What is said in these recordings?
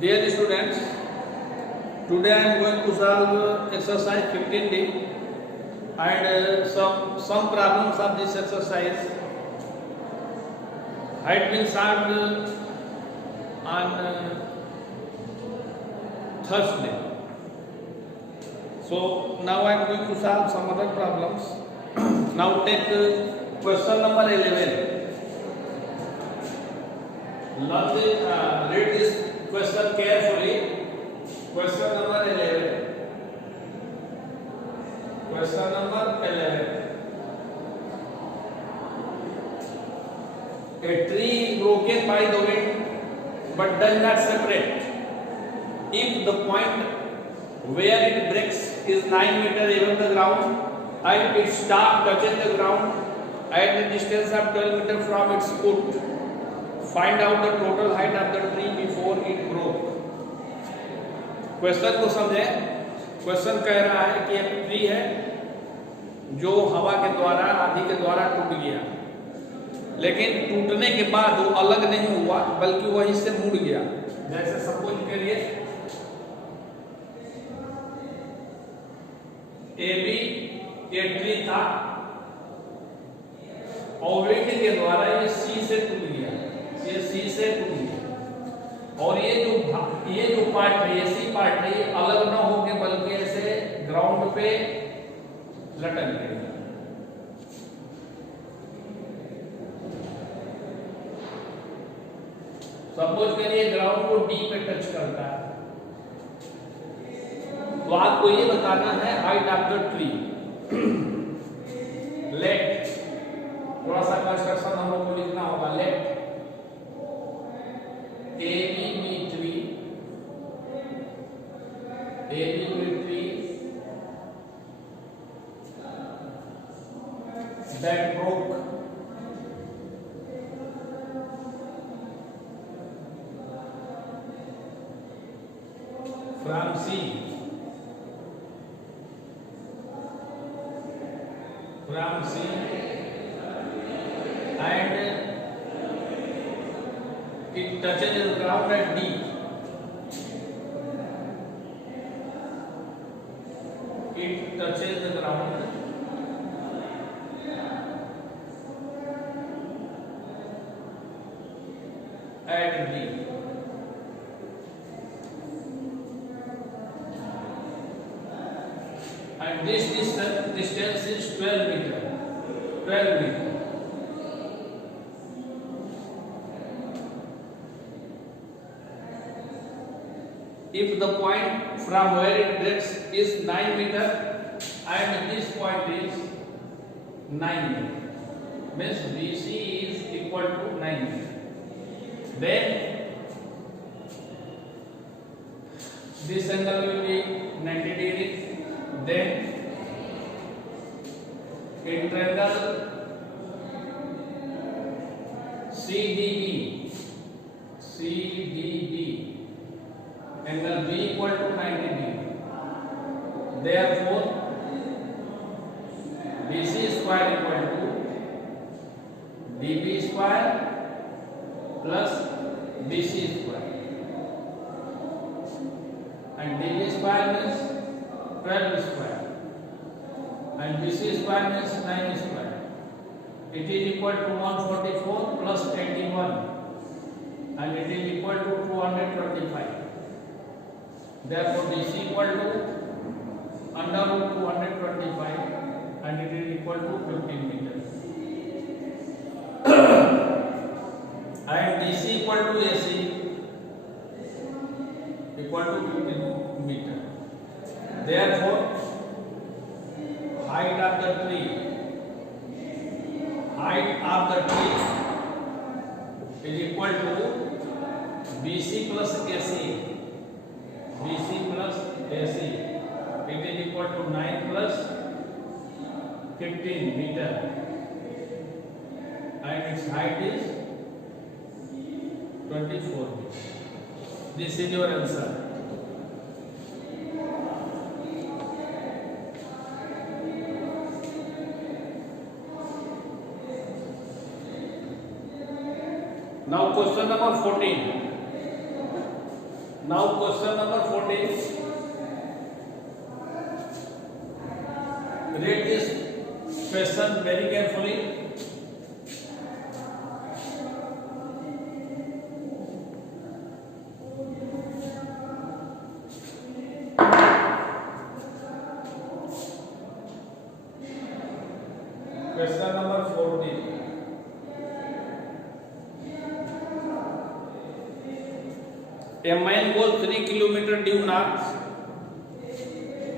Dear students, today I am going to solve exercise 15D and some problems of this exercise had been solved on Thursday. So now I am going to solve some other problems. Now take question number 11. Read this question carefully. Question number 11. Question number 11. A tree is broken by the wind but does not separate. If the point where it breaks is 9 meters above the ground and its stalk touches the ground at the distance of 12 meters from its foot, find out the total height of the tree before it broke. Question को समझे. Question कह रहा है कि एक tree है जो हवा के द्वारा आंधी के द्वारा टूट गया, लेकिन टूटने के बाद वो अलग नहीं हुआ बल्कि वहीं से मुड़ गया. जैसे सपोज करिए ए बी ये ट्री था और विंड के द्वारा ये सी से टूट गया. ये सी से टूट गया और ये जो पार्ट है, ये सी पार्ट है, ये अलग ना होके बल्कि ऐसे ग्राउंड पे लटक गया. सपोज करिए ग्राउंड को डी पे टच करता है, तो आपको ये बताना है height of the tree. Let थोड़ा सा कंस्ट्रक्शन हम लोग को लिखना होगा. Let A B tree that broke from C and it touches the ground at D. It touches the ground at D. And this distance is 12 meter. 12 meter. If the point from where it breaks is 9 meter and this point is 9 meter, means BC is equal to 9 meter. Then this angle will be 90 degree. Then in triangle CDB, angle B equal to 90 degree. Therefore, BC square equal to DB square plus BC square. And DB square means 12 square. And BC square means 9 square. It is equal to 144 plus 81. And it is equal to 225. Therefore, BC equal to under root 225 and it is equal to 15 meters. And DC equal to AC equal to 15 meter. Therefore, height of the tree is equal to BC plus AC. BC plus AC, it is equal to 9 plus 15 meter and its height is 24 meters. This is your answer. Now question number 14. Now question number 14. Read this question very carefully. Question number 14. A man goes 3 kilometer due north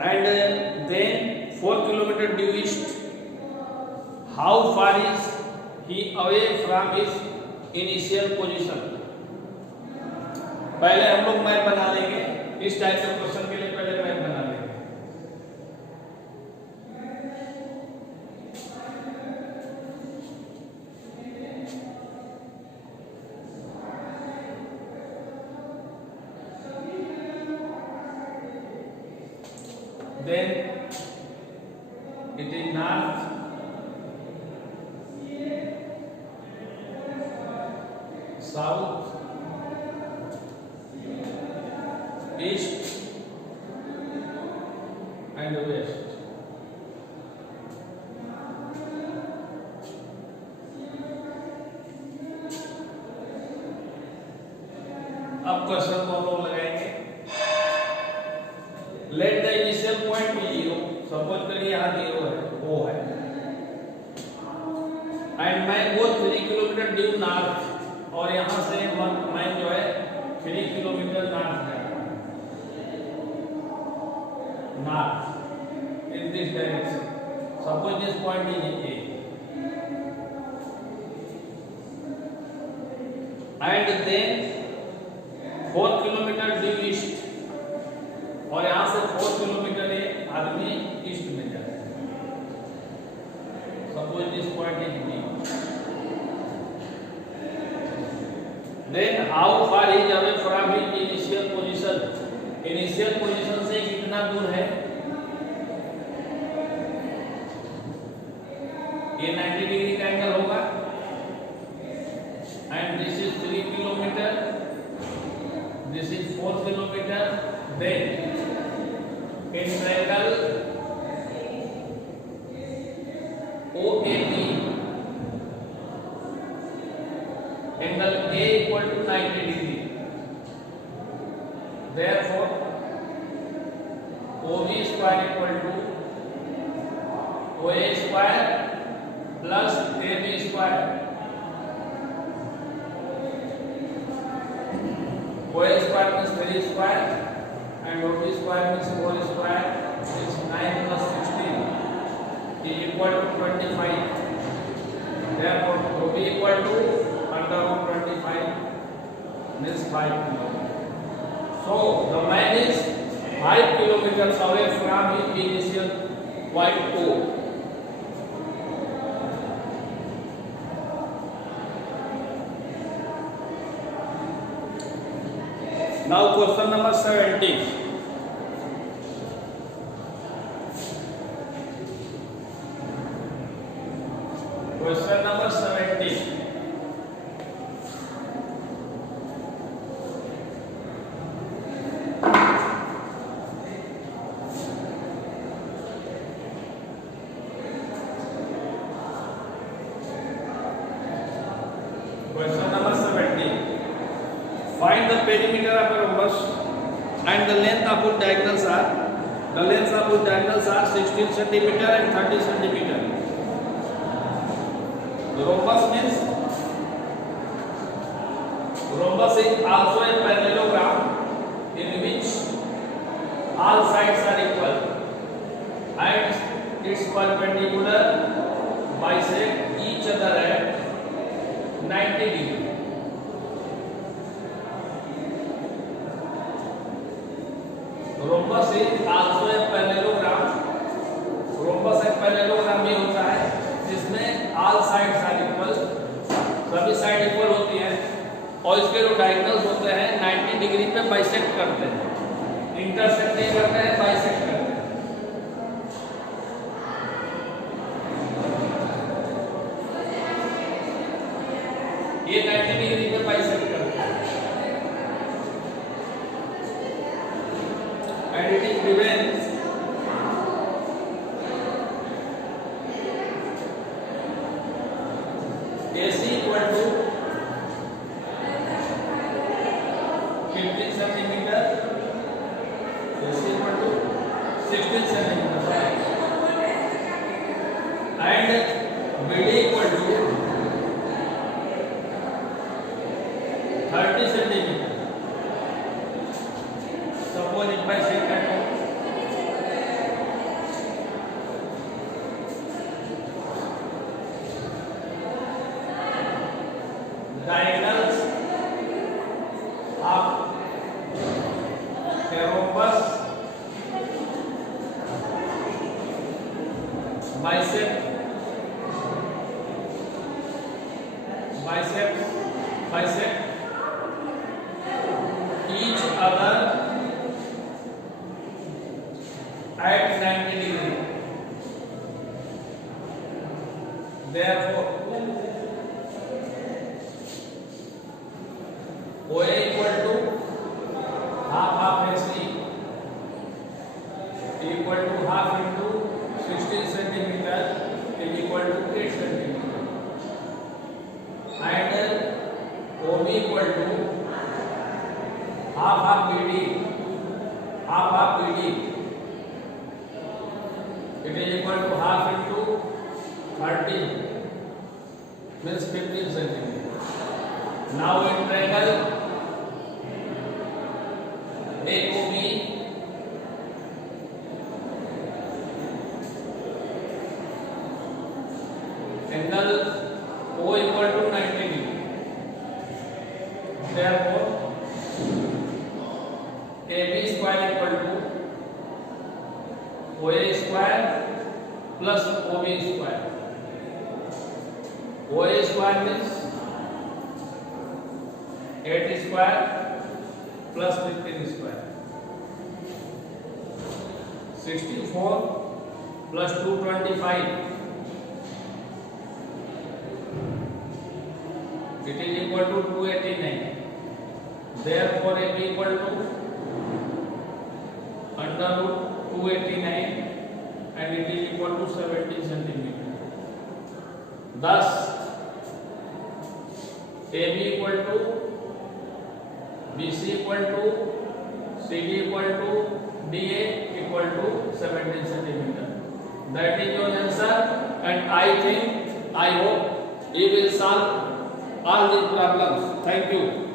and then 4 kilometer due east. How far is he away from his initial position? पहले हम लोग map बना लेंगे. इस type के question के लिए पहले मैप बना लेंगे. Then it is north, south, east and west. अब क्वेश्चन को हम लोग लगाएंगे. Let the initial point be 0. Suppose करिए यहाँ 0 है, O है, एंड मैं वो 3 किलोमीटर ड्यू नॉर्थ, और यहाँ से मैं जो है 3 किलोमीटर नॉर्थ है, north in this direction. Suppose this point is A, and then 4 kilometre due east, और यहां से 4 किलोमीटर आदमी ईस्ट में जाता है. Suppose this point is B. Then how far is away from his initial position. Initial position से कितना दूर है? ये 90 डिग्री का एंगल होगा, and this is 3 kilometre, this is 4 kilometre. Then in triangle OAB, angle A equal to 90 degree. Therefore, OB square equal to OA square plus AB square. OA square means 3 square. And OB square means 4 square is 9 plus 16 is equal to 25. Therefore, OB equal to under root 25 means 5 kilometers. So the man is 5 kilometers away from his initial point O. Now question number 17. Question number 17. Question number 17. Find the perimeter of a rhombus and the length of whose diagonals are 16 centimeter and 30 centimeter. The rhombus is also a parallelogram in which all sides are equal and its perpendicular bisect each other at 90 degree. Rhombus is also a parallelogram. Rhombus एक parallelogram ये होता है जिसमें all sides are equal, सभी side equal होती है, और इसके जो डायगोनल्स होते हैं 90 डिग्री पे बाइसेक्ट करते हैं, इंटरसेक्ट नहीं करते हैं, बाइसेक्ट करते हैं. ये 90 डिग्री पे बाइसेक्ट करते हैं. 16 centimeter, and BD equal to 30 centimeter. Suppose if I say that diagonals of rhombus bicep each other at 90 degree. Therefore, OA equal to half AC equal to half into 16 centimeter is equal to 8 centimeter, and OB equal to half BD, it is equal to half into 30 means 15 centimeter. Now in triangle AOB, angle O equal to 90 degree. Therefore, AB square equal to OA square plus OB square. OA square means 8 square plus 15 square. 64 plus 225. It is equal to 289. Therefore, AB equal to under root 289 and it is equal to 17 centimeter. Thus, AB equal to BC equal to CD equal to DA equal to 17 centimeter. That is your answer, and I hope you will solve all the problems. Thank you.